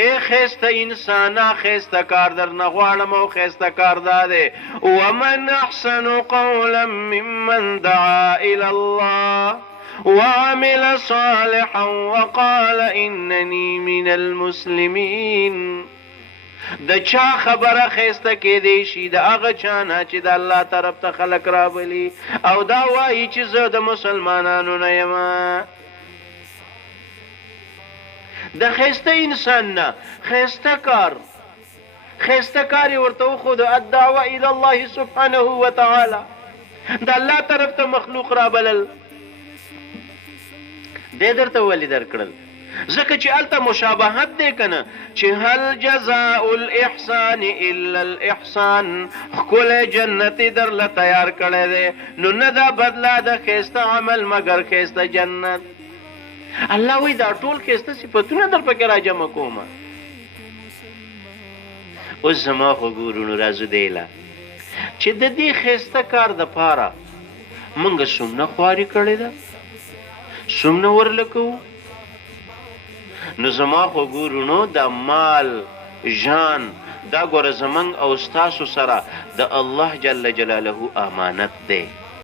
اے خیسته انسانا خیسته کار در نغواړم او خیسته کار دا دی ومن احسن قولا ممن دعا الى الله وعمل صالحا وقال انني من المسلمين. د چا خبره خیسته کې دی شي د هغه چا نه چې د الله طرف ته خلک رابلي او دا وایي چې زه د مسلمانانو نه یم. د خیسته انسان نه خیسته کار یې ورته وښود الدعوه الى الله سبحانه وتعالی د الله طرف ته مخلوق رابلل. دې درته ولې درکړل؟ ځکه چې هلته مشابهت دی که نه چې هل جزاء الاحسان الا الاحسان. ښکلی جنت یې درله تیار کړی دی نو نه دا بدله د ښایسته عمل مګر ښایسته جنت. الله وایي دا ټول ښایسته صفتونه در پکې راجمع کومه. اوس زما خو ګورونو راځو دیله چې د دې ښایسته کار دپاره موږ څومره خواري کړې ده څومره ورله کوو. نو زما خو ګورونو د مال جان دا ګوره زمونږ او ستاسو سره د الله جل جلاله امانت دی.